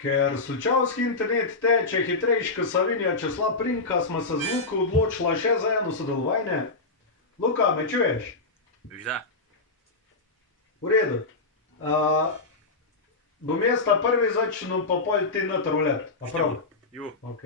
Ker slučavski internet teče hitrejš kot Savinja čez Laprinka, smo se z Luko odločila še za eno sodelovanje. Luka, me čuješ? Da. V redu. Bom jaz ta prvi začel, pa pol ti noter ulet. Pa prav? Ju. Ok.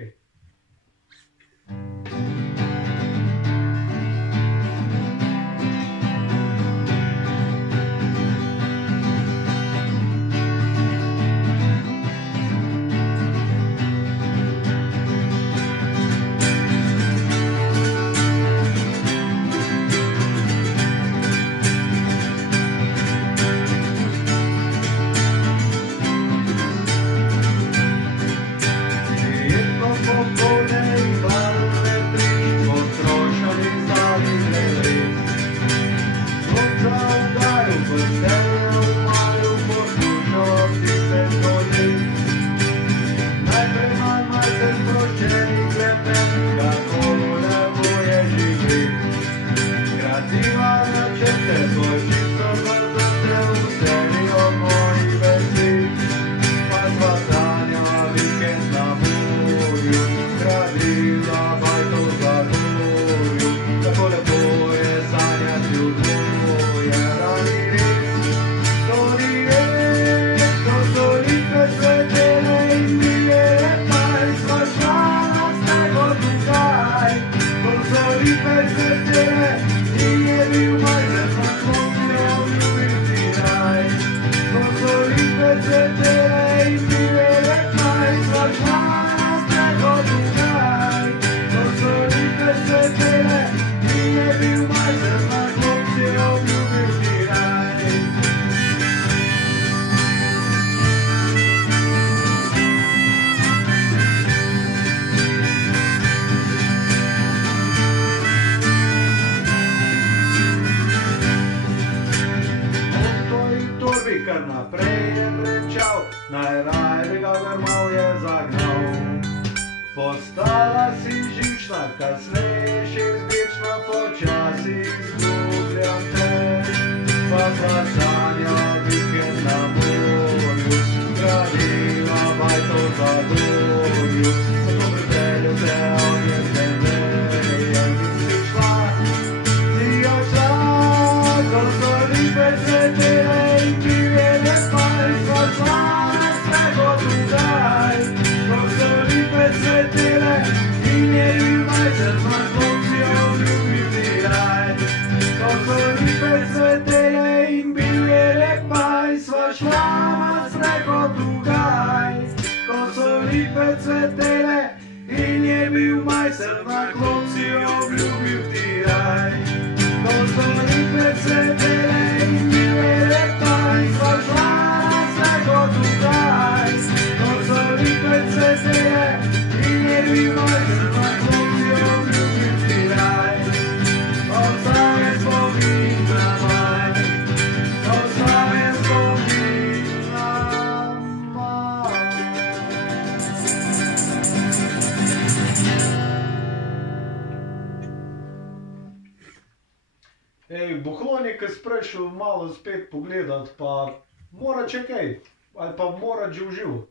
Kar naprej je brečal, najraje bi ga grmal je zagnal. Postala si živčna, kasnejš izbečna, počasi izgubljam te. Pa sanja vikend na morju, gradila bajto za gorju. Zato pripeljal te ognjen zemlje, si šla, si odšla, ko so lipe cvetele in pivje lepaj, sva šla na sprehod tukaj. Ko so lipe cvetele in je bil majčen, ma klopci obljubiti raj. Ko so lipe cvetele in bil je lepaj, sva šla na sprehod tukaj. Ko so lipe cvetele in je bil majčen, ma klopci obljubiti raj. Ko so lipe cvetele in bil je lepaj, sva šla na sprehod tukaj. Ko so lipe cvetele in je bil majčen, ma klopci obljubiti raj. Ostane spomin na maj, ostane spomin na maj. Ej, Bohlonik je sprašil malo spet pogledat, pa mora čekaj, ali pa mora že v živo.